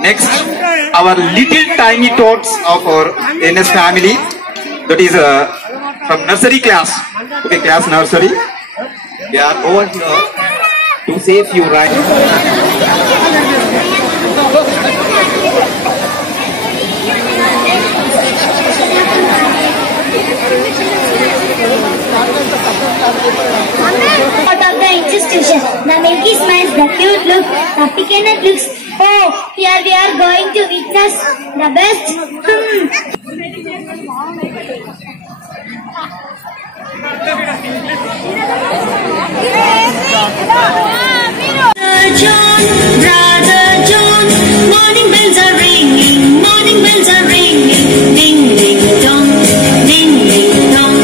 Next, our little tiny tots of our NS family, that is from nursery class, okay, class nursery. They are over here to say few rhymes. Out of the institution, the Milky smiles, the cute look, the pequeña looks. Oh, here we are going to witness the best. Brother John, morning bells are ringing, morning bells are ringing, ding ding dong, ding ding dong.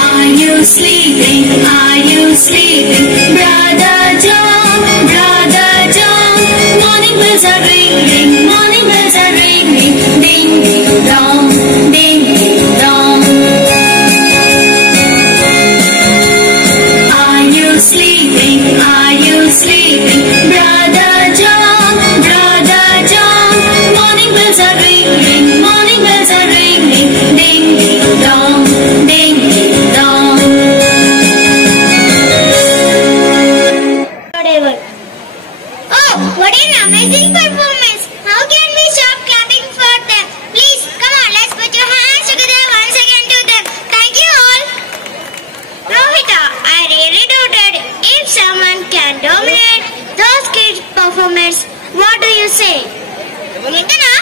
Are you sleeping? Are you sleeping? Brother John, morning bells are ringing, morning bells are ringing, ding ding dong, ding ding dong. Are you sleeping? Are you sleeping? Brother John, morning bells are ringing, morning bells are ringing, ding ding dong, ding ding dong. Oh, what an amazing performance! How can we stop clapping for them? Please, come on, let's put your hands together once again to them. Thank you all. Rohita, I really doubted if someone can dominate those kids' performance. What do you say? Nitana?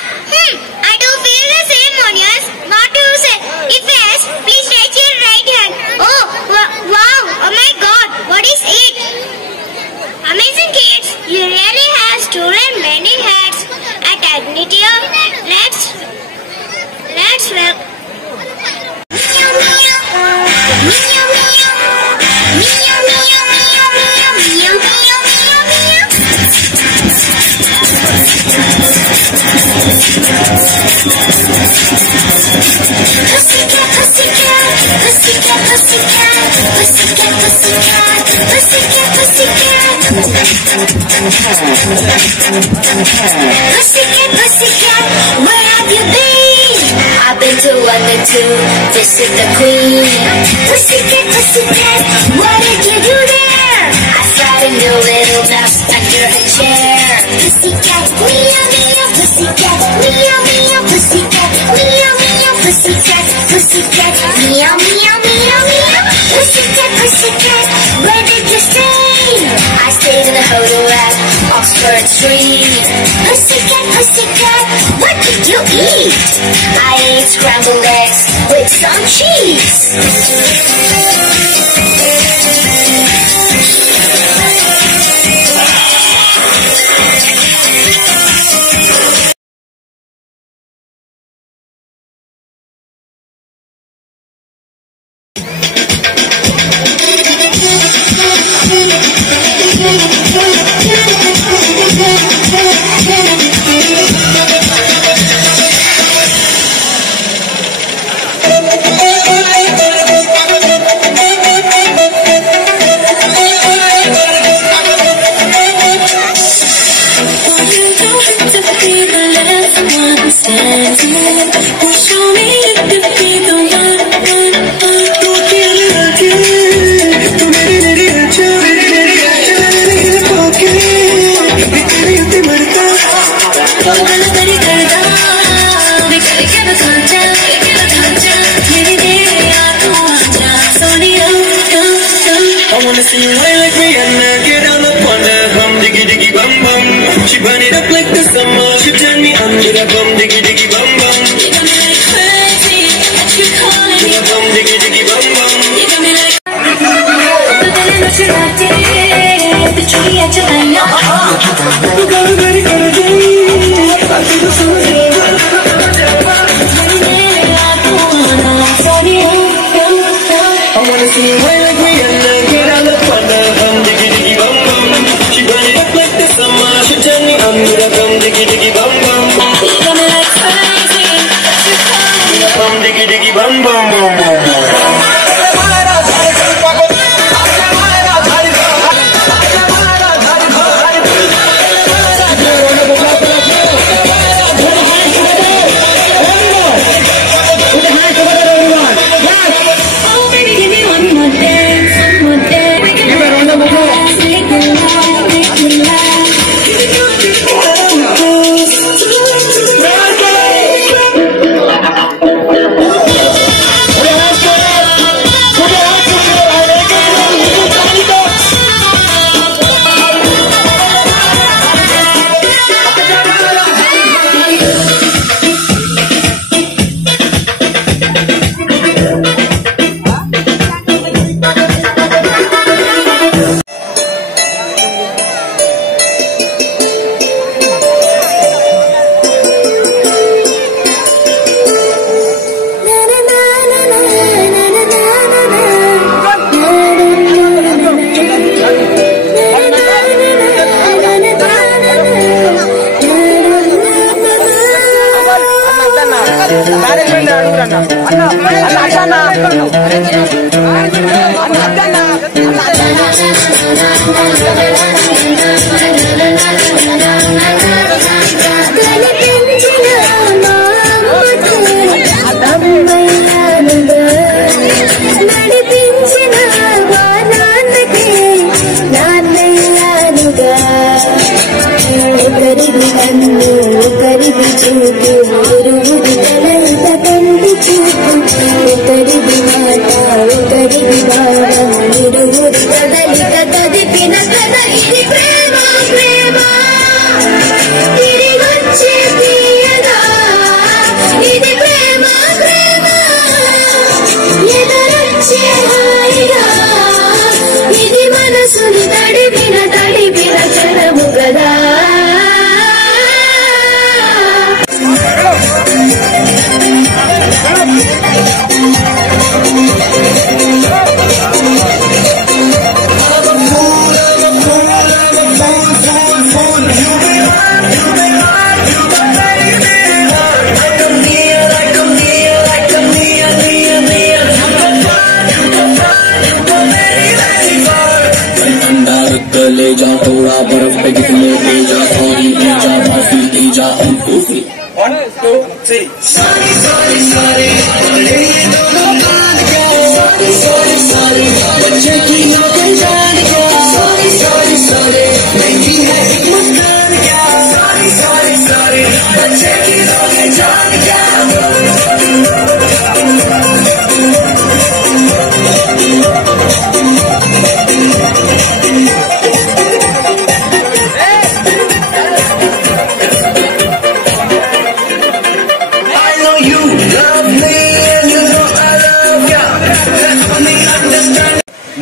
I do feel the same on yours. What do you say? If yes, please raise your right hand. Oh, wow, oh my god, what is it? Amazing kids, you really have Pussycat, where have you been? I've been to London to visit the Queen. Pussycat, pussycat, what did you do there? I found a little mouse under a chair. Pussycat, meow meow, pussycat, meow meow, pussycat, meow meow, pussycat, pussycat, meow meow meow meow. Pussycat, pussycat, where did you stay? I stayed in the hotel at Oxford Street. Pussycat, pussycat, what did you eat? I ate scrambled eggs with some cheese. 1, 2, 3. Sorry, sorry, sorry. Sorry, sorry, बच्चे की नौकरी जान गया. Sorry, sorry, sorry. नहीं है मुस्कान क्या. Sorry, sorry, sorry. बच्चे की नौकरी जान गया.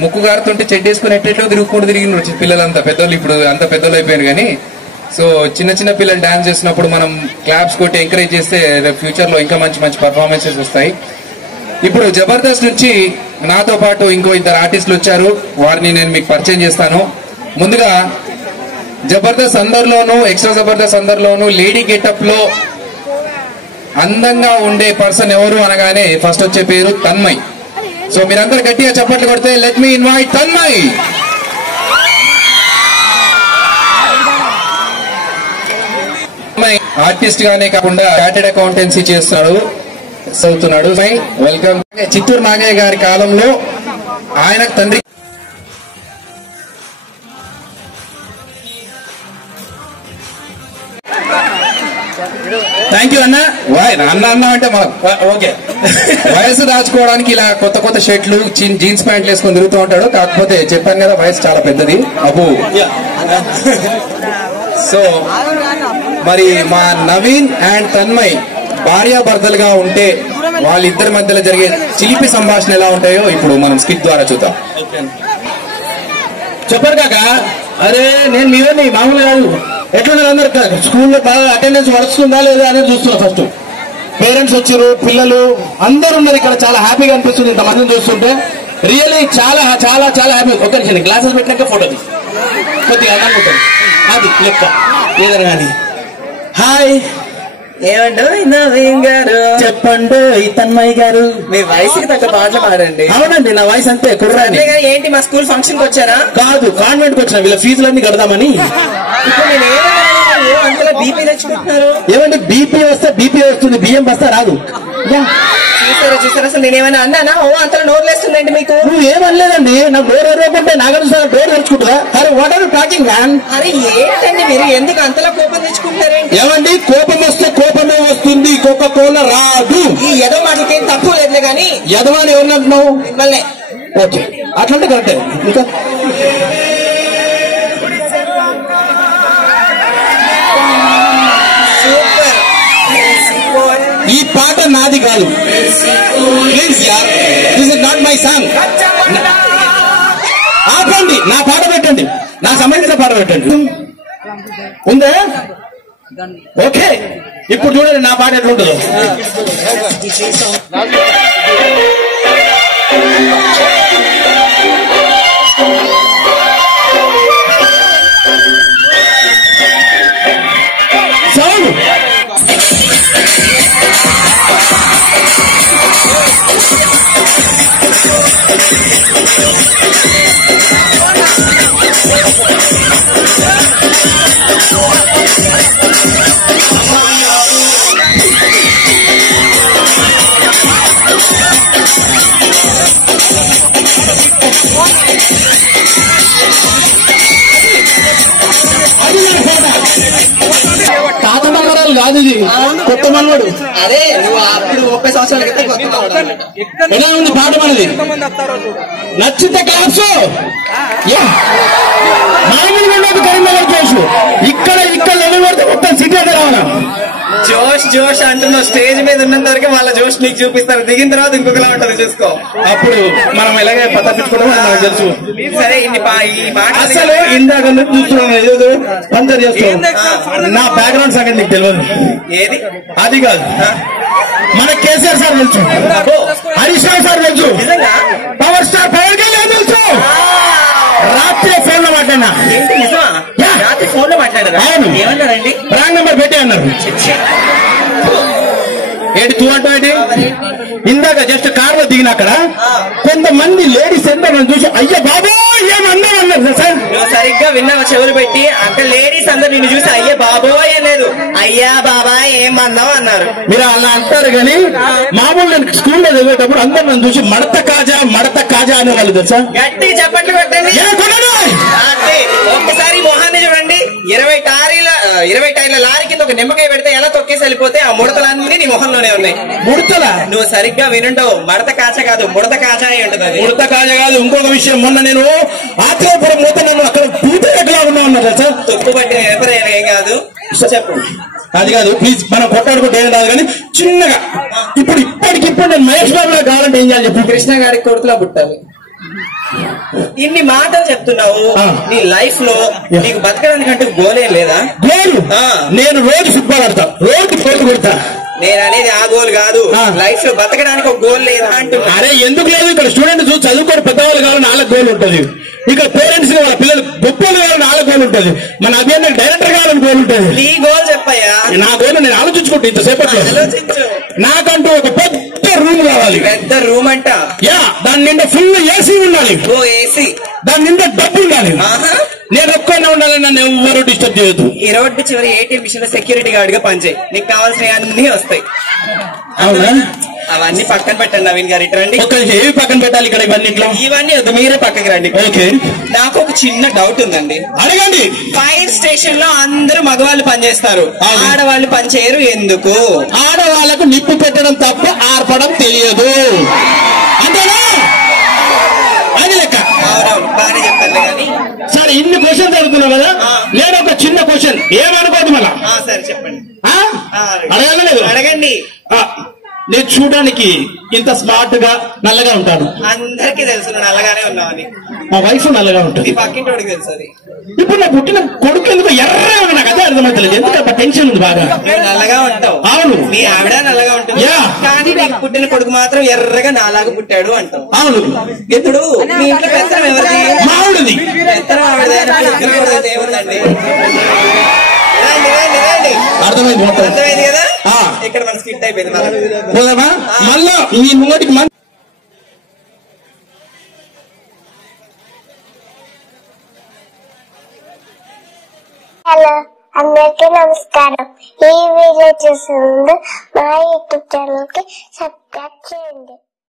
ముక్కు గారుతుంటే చెడ్డేసుకుని ఎట్టేట్లో తిరిగి పిల్లలంతా పెద్దోళ్ళు ఇప్పుడు అంత పెద్దోళ్ళు అయిపోయారు కానీ సో చిన్న చిన్న పిల్లలు డాన్స్ చేసినప్పుడు మనం క్లాప్స్ కొట్టి ఎంకరేజ్ చేస్తే ఫ్యూచర్ లో ఇంకా మంచి మంచి పర్ఫార్మెన్సెస్ వస్తాయి. ఇప్పుడు జబర్దస్త్ నుంచి నాతో పాటు ఇంకో ఇద్దరు ఆర్టిస్టులు వచ్చారు, వారిని నేను మీకు పరిచయం చేస్తాను. ముందుగా జబర్దస్త్ అందరిలోనూ ఎక్స్ట్రా జబర్దస్త్ అందరిలోనూ లేడీ గెటప్ లో అందంగా ఉండే పర్సన్ ఎవరు అనగానే ఫస్ట్ వచ్చే పేరు తన్మయ్. సో మీరందరూ గట్టిగా చప్పట్లు కొడితే let me invite Tanmay. Artist గానే కాకుండా చార్టెడ్ అకౌంటెన్సీ చేస్తున్నాడు, చదువుతున్నాడు. వెల్కమ్. చిత్తూరు నాగయ్య గారి కాలంలో ఆయన తండ్రి థ్యాంక్ యూ అన్న. అన్న అన్న అంటే ఓకే. వయసు దాచుకోవడానికి ఇలా కొత్త కొత్త షర్ట్లు జీన్స్ ప్యాంట్లు వేసుకొని తిరుగుతూ ఉంటాడు. కాకపోతే చెప్పాను కదా వయసు చాలా పెద్దది. అబ్బు. సో మరి మా నవీన్ అండ్ తన్మయ్ భార్యాభర్తలుగా ఉంటే వాళ్ళిద్దరి మధ్యలో జరిగే చిలిపి సంభాషణ ఎలా ఉంటాయో ఇప్పుడు మనం స్కిట్ ద్వారా చూద్దాం. చెప్పారు కాక. అరే నేను మీరే మామూలు కాదు. ఎట్లున్నారు అందరు? స్కూల్లో బాగా అటెండెన్స్ వస్తుందా లేదా అనేది చూస్తున్నా. ఫస్ట్ పేరెంట్స్ వచ్చారు, పిల్లలు అందరు ఉన్నారు ఇక్కడ. చాలా హ్యాపీగా అనిపిస్తుంది ఇంతమందిని చూస్తుంటే. రియల్లీ చాలా చాలా చాలా హ్యాపీ. ఒక నిమిషం గ్లాసెస్ పెట్టినాక ఫోటో తీసి కొద్దిగా అన్నం ఉంటుంది అది లెక్క ఏదైనా కానీ. హాయ్ ఏమండో నవీన్ గారు చెప్పండి తన్మయ్ గారు. మీ వయసుకి తగ్గ పాటలు పాడండి. అవునండి నా వయసు అంతే కుర్రాన్ని. ఏంటి మా స్కూల్ ఫంక్షన్ కి వచ్చారా? కాదు కాన్వెంట్ కి వచ్చిన. వీళ్ళ ఫీజులన్నీ కడదామని. ఇప్పుడు నేను అందులో బీపీ తెచ్చుకుంటున్నారు. ఏమండి బీపీ వస్తే బీపీ వస్తుంది, బియ్యం వస్తే రాదు. చూసారా అసలు నేనేమైనా అన్నానా? ఓ అంతలో నోరులేస్తుందండి మీకు. నువ్వు ఏమనలేదండి. నాకు నోరు ఎర్రకుంటే నాగరు డోర్ తెచ్చుకుంటుందా? అరే what are you talking man? అరే ఏంటండి మీరు ఎందుకు అంతలా కోపం తెచ్చుకుంటారేంటి? ఏమండి కోపం వస్తే కోపమే వస్తుంది, కోకోకోలా రాదు. ఈ ఎదో మాటలకి ఏం తక్కువ లేదులే గానీ. ఎదవాని ఎవరిని అంటున్నావు? మిమ్మల్ని. ఓకే అట్లంటే కరెక్టే. ఇంకా ఈ పాట నాది కాదు ప్లీజ్ యార్, this is not my song. ఆపండి, నా పాట పెట్టండి, నా సంబంధించిన పాట పెట్టండి. ఉందా? ఓకే ఇప్పుడు చూడండి నా పాట ఎట్లుంటుందో. సౌండ్ తాత మనవరాలు కాదు ఇది, కొత్త మనవాడు. అరే నువ్వు అప్పుడు 30 సంవత్సరాల క్రితం ఎలా ఉంది పాట మనది? నచ్చితే క్లాప్స్. కరీంనగర్ చేసు ఇక్కడ నిలబడితే మొత్తం సిటీ రావాలా? జోష్ జోష్ అంటున్నావు. స్టేజ్ మీద ఉన్నంత వరకు వాళ్ళ జోష్ నీకు చూపిస్తారు, దిగిన తర్వాత ఇంకొకలా ఉంటది చూసుకో. అప్పుడు మనం ఎలాగే పట్టించుకోవడం నాకు తెలుసు. సరే ఈ మాట అసలు ఇందాక చూస్తున్నాను ఏదో పంచర్ చేస్తాను. నా బ్యాక్గ్రౌండ్ సంగతి నీకు తెలియదు. ఏది? అది కాదు, మన కేసీఆర్ సార్ తెలుసు, హరీష్ రావు సార్ తెలుసు, పవర్ స్టార్ పవన్ కళ్యాణ్ తెలుసు. రాత్రి ఫోన్ లో మాట్లాడినా. ఏంటి నిజమా? రాత్రి ఫోన్ లో మాట్లాడారా? అవును. ఏమన్నారండి? బ్రాండ్ నెంబర్ పెట్టి అన్నారు. ఏంటి తూ అంటూ ఏంటి? ఇందాక జస్ట్ కార్ లో దిగిన అక్కడ కొంతమంది లేడీస్ ఎంత నన్ను చూసి అయ్యా బాబు ఏమన్నా అన్నారు సార్. నువ్వు సరిగ్గా విన్నావు చెవులు పెట్టి. అక్కడ లేడీస్ అందరు నిన్ను చూసి అయ్యే బాబోయ్ లేదు, అయ్యా బాబా ఏమన్నావు అన్నారు. మీరు అలా అంటారు కానీ మామూలు నేను స్కూల్లో చదివేటప్పుడు అందరు నన్ను చూసి మడత కాజా అనేవాళ్ళు తెలుసా. గట్టి చప్పట్లు కొట్టండి. ఒక్కసారి మొహాన్ని చూడండి. 20 టైర్ల లారీ కింద ఒక నిమ్మకాయ పెడితే ఎలా తొక్కేసి వెళ్ళిపోతే ఆ ముడతలన్నీ నీ మొహంలోనే ఉన్నాయి. ముడతలా? నువ్వు సరిగ్గా వినుంటావు. మడత కాచ కాదు, ముడత కాచ అని ఉంటుంది. ముడత కాజ కాదు. ఇంకొక విషయం, మొన్న నేను ఆత్రేయపురం పోతే నన్ను అక్కడ పూత ఎట్లా ఉన్నా ఉన్నారు సార్. తొక్కు పట్టిన ఎవరైనా ఏం కాదు, చెప్పు. అది కాదు ప్లీజ్, మనం కొట్టాడుకుంటే ఏం రాదు కానీ చిన్నగా ఇప్పటికిప్పుడు నేను మహేష్ బాబులో కావాలంటే ఏం చేయాలి చెప్పు. కృష్ణ గారికి కొడుకులా పుట్టాలి. ఇన్ని మాటలు చెప్తున్నావు. నీ లైఫ్ లో నీకు బతకడానికంటే గోలే లేదా? గోలు నేను రోజు ఫుట్బాల్ ఆడతా, రోజు కోర్టు కొడతా. నేను అనేది ఆ గోల్ కాదు, లైఫ్ లో బతకడానికి ఒక గోల్ లేదా అంటున్నా. అరే ఎందుకు లేదు? ఇక్కడ స్టూడెంట్ చూసి చదువుకోని పెద్దవాళ్ళు కావాలని 4 గోల్ ఉంటుంది. ఇక్కడ పేరెంట్స్ వాళ్ళ పిల్లలు గొప్పలు కావాలని 4 గోల్ ఉంటుంది. మన అభియాన్ డైరెక్టర్ కావాలని గోల్ ఉంటుంది. నీ గోల్ చెప్పయ్యా. నా గోల్ నేను ఆలోచించుకుంటా ఇంతసేపట్లో. ఆలోచించు. నాకంటూ ఒక పెద్ద రూమ్ కావాలి. పెద్ద రూమ్ అంట. దాని నిండా ఫుల్ ఏసీ ఉండాలి. ఓ ఏసీ. దాని నిండా డబ్బు ఉండాలి. నేను ఒక్కనే ఉండాలి, నన్ను ఎవరు డిస్టర్బ్ చేయొద్దు. ఈ రోడ్డు చివరి ఏటీఎం మిషన్ లో సెక్యూరిటీ గార్డ్ గా పనిచేయి, నీకు కావాల్సినవి అన్ని వస్తాయి. అవునా? అవన్నీ పక్కన పెట్టండి నవీన్ గారు. ఇటు రండి. ఏవి పక్కన పెట్టాలి ఇక్కడ ఇవన్నీ? ఇవన్నీ వద్దు, మీరే పక్కకి రండి. ఓకే. నాకు ఒక చిన్న డౌట్ ఉందండి. అడగండి. ఫైర్ స్టేషన్ లో అందరూ మగవాళ్ళు పనిచేస్తారు, ఆడవాళ్ళు పనిచేయరు ఎందుకు? ఆడవాళ్లకు నిప్పు పెట్టడం తప్ప ఆర్పడం తెలియదు అంతేనా? అది లెక్క. బాగానే చెప్తాను కానీ సరే, ఇన్ని క్వశ్చన్స్ అడుగుతున్నావు కదా, నేను ఒక చిన్న క్వశ్చన్ ఏమనుకోదు మళ్ళా. సరే చెప్పండి. అడగలేదు? అడగండి. నేను చూడడానికి ఇంత స్మార్ట్ గా నల్లగా ఉంటాను. అందరికీ తెలుసు నువ్వు నల్లగానే ఉన్నావని. మా వైఫ్ నల్లగా ఉంటుంది. మీ పక్కింటి వాడికి తెలుసు అది. ఇప్పుడు నా పుట్టిన కొడుకు ఎందుకు ఎర్రగా ఉన్నా నాకు అదే అర్థమవుతలేదు. ఎందుకంటే టెన్షన్ ఉంది బాగా. నువ్వు నల్లగా ఉంటావు. అవును. మీ ఆవిడ నల్లగా ఉంటుంది కానీ నీకు పుట్టిన కొడుకు మాత్రం ఎర్రగా నాలాగా పుట్టాడు అంటావు. అవును. ఇప్పుడు మీ ఇంట్లో పెత్తనం ఎవరిది? మావిడది. పెత్తనం ఆవిడదే. ఏముందండి? అర్థమైంది కదా. ఇక్కడ మన స్కిట్ అయిపోయింది. మళ్ళా మీ ముంగటికి హలో, అందరికీ నమస్కారం. ఈ వీడియో చూసిన ముందు మా యూట్యూబ్ ఛానల్ కి సబ్స్క్రైబ్ చేయండి.